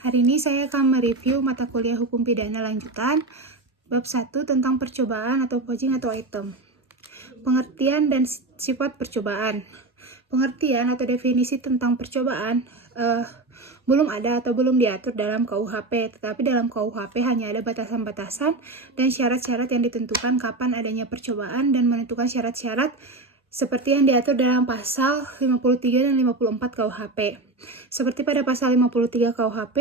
Hari ini saya akan mereview mata kuliah Hukum Pidana Lanjutan, bab 1 tentang percobaan atau poaching atau item. Pengertian dan sifat percobaan. Pengertian atau definisi tentang percobaan belum ada atau belum diatur dalam KUHP, tetapi dalam KUHP hanya ada batasan-batasan dan syarat-syarat yang ditentukan kapan adanya percobaan dan menentukan syarat-syarat seperti yang diatur dalam pasal 53 dan 54 KUHP. Seperti pada pasal 53 KUHP,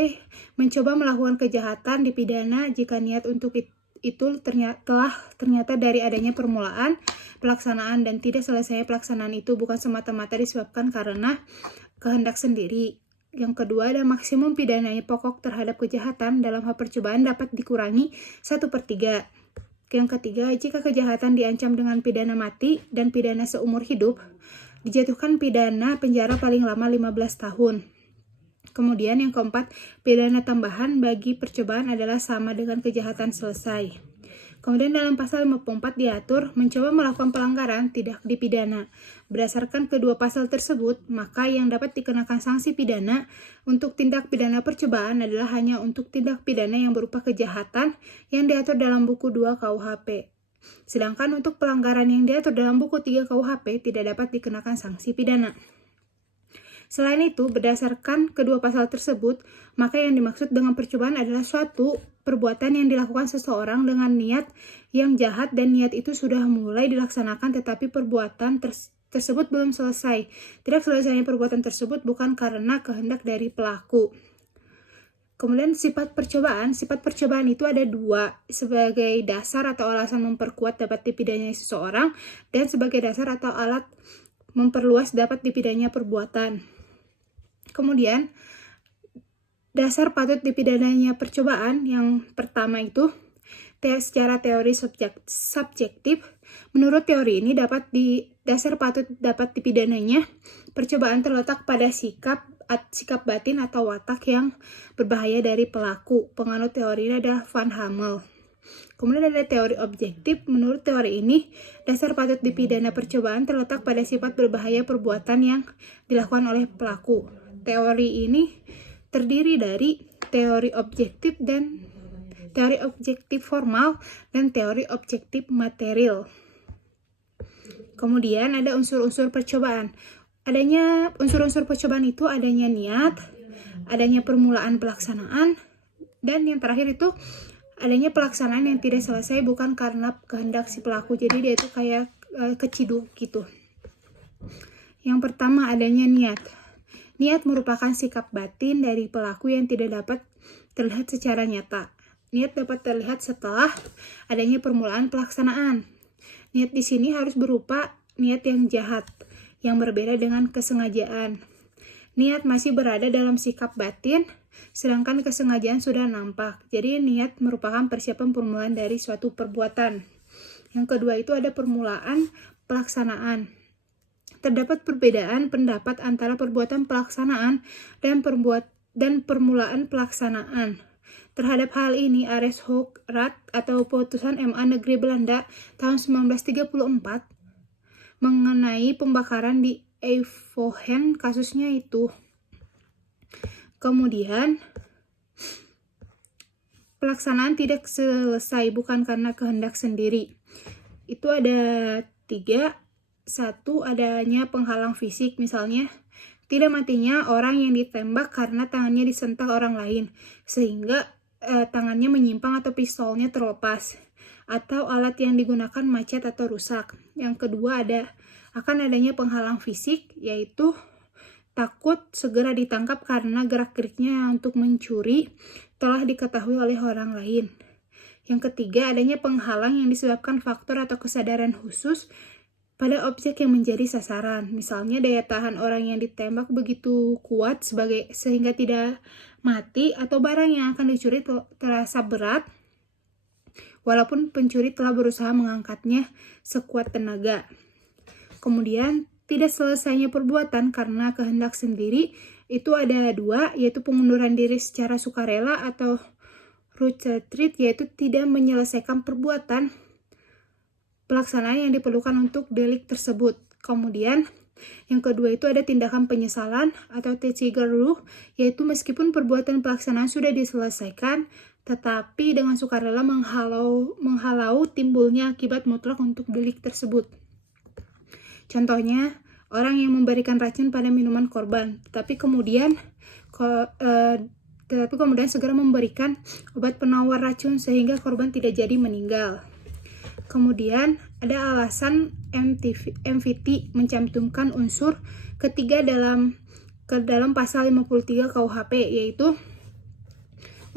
mencoba melakukan kejahatan dipidana jika niat untuk itu ternyata dari adanya permulaan, pelaksanaan, dan tidak selesai pelaksanaan itu bukan semata-mata disebabkan karena kehendak sendiri. Yang kedua, ada maksimum pidana pokok terhadap kejahatan dalam hal percobaan dapat dikurangi 1/3. Yang ketiga, jika kejahatan diancam dengan pidana mati dan pidana seumur hidup, dijatuhkan pidana penjara paling lama 15 tahun. Kemudian yang keempat, pidana tambahan bagi percobaan adalah sama dengan kejahatan selesai. Kemudian dalam pasal 54 diatur mencoba melakukan pelanggaran tidak dipidana. Berdasarkan kedua pasal tersebut, maka yang dapat dikenakan sanksi pidana untuk tindak pidana percobaan adalah hanya untuk tindak pidana yang berupa kejahatan yang diatur dalam buku 2 KUHP. Sedangkan untuk pelanggaran yang diatur dalam buku 3 KUHP tidak dapat dikenakan sanksi pidana. Selain itu, berdasarkan kedua pasal tersebut, maka yang dimaksud dengan percobaan adalah suatu perbuatan yang dilakukan seseorang dengan niat yang jahat dan niat itu sudah mulai dilaksanakan tetapi perbuatan tersebut belum selesai. Tidak selesainya perbuatan tersebut bukan karena kehendak dari pelaku. Kemudian sifat percobaan itu ada dua, sebagai dasar atau alasan memperkuat dapat dipidananya seseorang dan sebagai dasar atau alat memperluas dapat dipidananya perbuatan. Kemudian, dasar patut dipidananya percobaan yang pertama itu secara teori subjektif. Menurut teori ini dasar patut dapat dipidananya percobaan terletak pada sikap batin atau watak yang berbahaya dari pelaku. Penganut teori ini adalah Van Hammel. Kemudian ada teori objektif. Menurut teori ini, dasar patut dipidana percobaan terletak pada sifat berbahaya perbuatan yang dilakukan oleh pelaku. Teori ini terdiri dari teori objektif formal dan teori objektif material. Kemudian ada unsur-unsur percobaan. Adanya unsur-unsur percobaan itu adanya niat, adanya permulaan pelaksanaan, dan yang terakhir itu adanya pelaksanaan yang tidak selesai bukan karena kehendak si pelaku. Jadi dia itu kayak keciduk gitu. Yang pertama adanya niat. Niat merupakan sikap batin dari pelaku yang tidak dapat terlihat secara nyata. Niat dapat terlihat setelah adanya permulaan pelaksanaan. Niat di sini harus berupa niat yang jahat, yang berbeda dengan kesengajaan. Niat masih berada dalam sikap batin, sedangkan kesengajaan sudah nampak. Jadi niat merupakan persiapan permulaan dari suatu perbuatan. Yang kedua itu ada permulaan pelaksanaan. Terdapat perbedaan pendapat antara perbuatan pelaksanaan dan permulaan pelaksanaan. Terhadap hal ini, Arrest Hoc Rat atau putusan MA Negeri Belanda tahun 1934 mengenai pembakaran di Eivohen kasusnya itu. Kemudian, pelaksanaan tidak selesai bukan karena kehendak sendiri. Itu ada 3. 1. Adanya penghalang fisik, misalnya tidak matinya orang yang ditembak karena tangannya disentak orang lain, sehingga tangannya menyimpang atau pistolnya terlepas, atau alat yang digunakan macet atau rusak. Yang kedua akan adanya penghalang fisik, yaitu takut segera ditangkap karena gerak-geriknya untuk mencuri telah diketahui oleh orang lain. Yang ketiga, adanya penghalang yang disebabkan faktor atau kesadaran khusus pada objek yang menjadi sasaran. Misalnya daya tahan orang yang ditembak begitu kuat sehingga tidak mati, atau barang yang akan dicuri terasa berat walaupun pencuri telah berusaha mengangkatnya sekuat tenaga. Kemudian tidak selesainya perbuatan karena kehendak sendiri itu ada 2, yaitu pengunduran diri secara sukarela atau retreat, yaitu tidak menyelesaikan perbuatan pelaksanaan yang diperlukan untuk delik tersebut. Kemudian Yang kedua itu ada tindakan penyesalan atau tetsiguru, yaitu meskipun perbuatan pelaksanaan sudah diselesaikan, tetapi dengan sukarela menghalau timbulnya akibat mutlak untuk delik tersebut. Contohnya, orang yang memberikan racun pada minuman korban, tetapi kemudian segera memberikan obat penawar racun sehingga korban tidak jadi meninggal. Kemudian ada alasan MVT mencantumkan unsur ketiga dalam pasal 53 KUHP, yaitu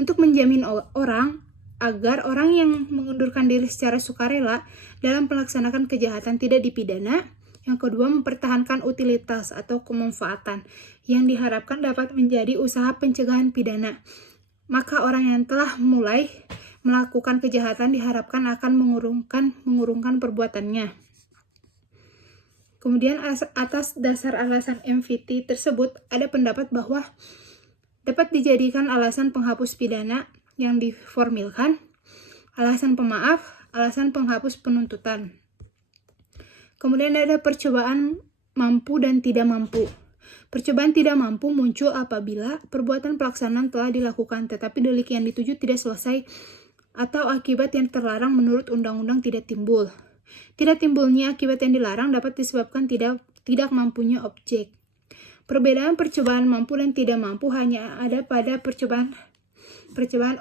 untuk menjamin orang agar orang yang mengundurkan diri secara sukarela dalam melaksanakan kejahatan tidak dipidana. Yang kedua, mempertahankan utilitas atau kemanfaatan yang diharapkan dapat menjadi usaha pencegahan pidana. Maka orang yang telah mulai melakukan kejahatan diharapkan akan mengurungkan perbuatannya. Kemudian atas dasar alasan MVT tersebut, ada pendapat bahwa dapat dijadikan alasan penghapus pidana yang diformilkan, alasan pemaaf, alasan penghapus penuntutan. Kemudian ada percobaan mampu dan tidak mampu. Percobaan tidak mampu muncul apabila perbuatan pelaksanaan telah dilakukan, tetapi delik yang dituju tidak selesai atau akibat yang terlarang menurut undang-undang tidak timbul. Tidak timbulnya akibat yang dilarang dapat disebabkan tidak mampunya objek. Perbedaan percobaan mampu dan tidak mampu hanya ada pada percobaan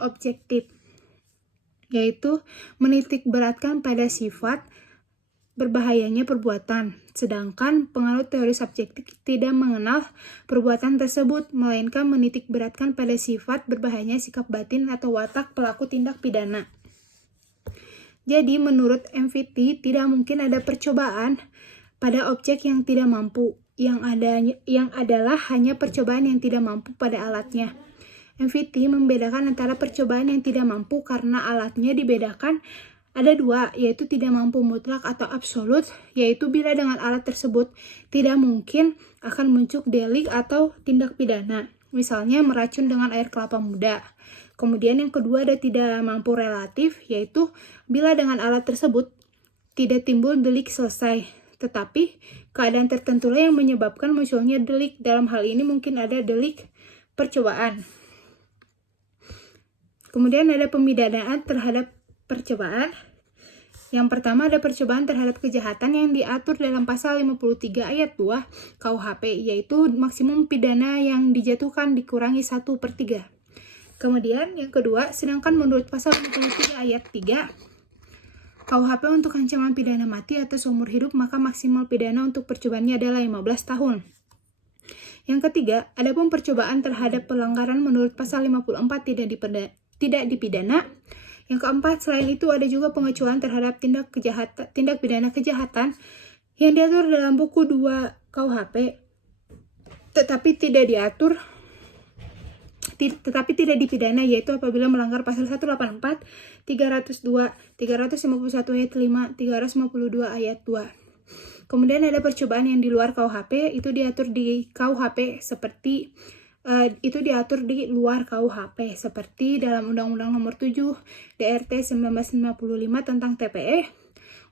objektif, yaitu menitikberatkan pada sifat berbahayanya perbuatan, sedangkan penganut teori subjektif tidak mengenal perbuatan tersebut, melainkan menitikberatkan pada sifat berbahayanya sikap batin atau watak pelaku tindak pidana. Jadi, menurut MVT, tidak mungkin ada percobaan pada objek yang tidak mampu, yang adalah hanya percobaan yang tidak mampu pada alatnya. MVT membedakan antara percobaan yang tidak mampu karena alatnya dibedakan. Ada dua, yaitu tidak mampu mutlak atau absolut, yaitu bila dengan alat tersebut tidak mungkin akan muncul delik atau tindak pidana, misalnya meracun dengan air kelapa muda. Kemudian yang kedua ada tidak mampu relatif, yaitu bila dengan alat tersebut tidak timbul delik selesai, tetapi keadaan tertentulah yang menyebabkan munculnya delik. Dalam hal ini mungkin ada delik percobaan. Kemudian ada pemidanaan terhadap percobaan. Yang pertama ada percobaan terhadap kejahatan yang diatur dalam pasal 53 ayat 2 KUHP, yaitu maksimum pidana yang dijatuhkan dikurangi 1/3. Kemudian yang kedua, sedangkan menurut pasal 53 ayat 3 KUHP untuk ancaman pidana mati atau seumur hidup, maka maksimal pidana untuk percobaannya adalah 15 tahun. Yang ketiga, adapun percobaan terhadap pelanggaran menurut pasal 54 tidak dipidana. Yang keempat, selain itu ada juga pengecualian terhadap tindak pidana kejahatan yang diatur dalam buku 2 KUHP, tetapi tidak dipidana, yaitu apabila melanggar pasal 184, 302, 351 ayat 5, 352 ayat 2. Kemudian ada percobaan yang di luar KUHP, itu diatur di KUHP seperti seperti dalam Undang-Undang Nomor 7 DRT 1955 tentang TPE,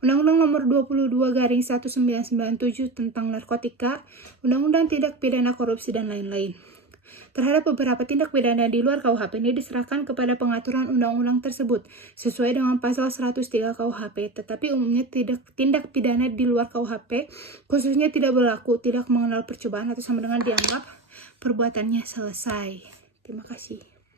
Undang-Undang Nomor 22/1997 tentang narkotika, Undang-Undang Tindak Pidana Korupsi, dan lain-lain. Terhadap beberapa tindak pidana di luar KUHP ini diserahkan kepada pengaturan undang-undang tersebut sesuai dengan pasal 103 KUHP, tetapi umumnya tindak pidana di luar KUHP khususnya tidak berlaku, tidak mengenal percobaan atau sama dengan dianggap perbuatannya selesai. Terima kasih.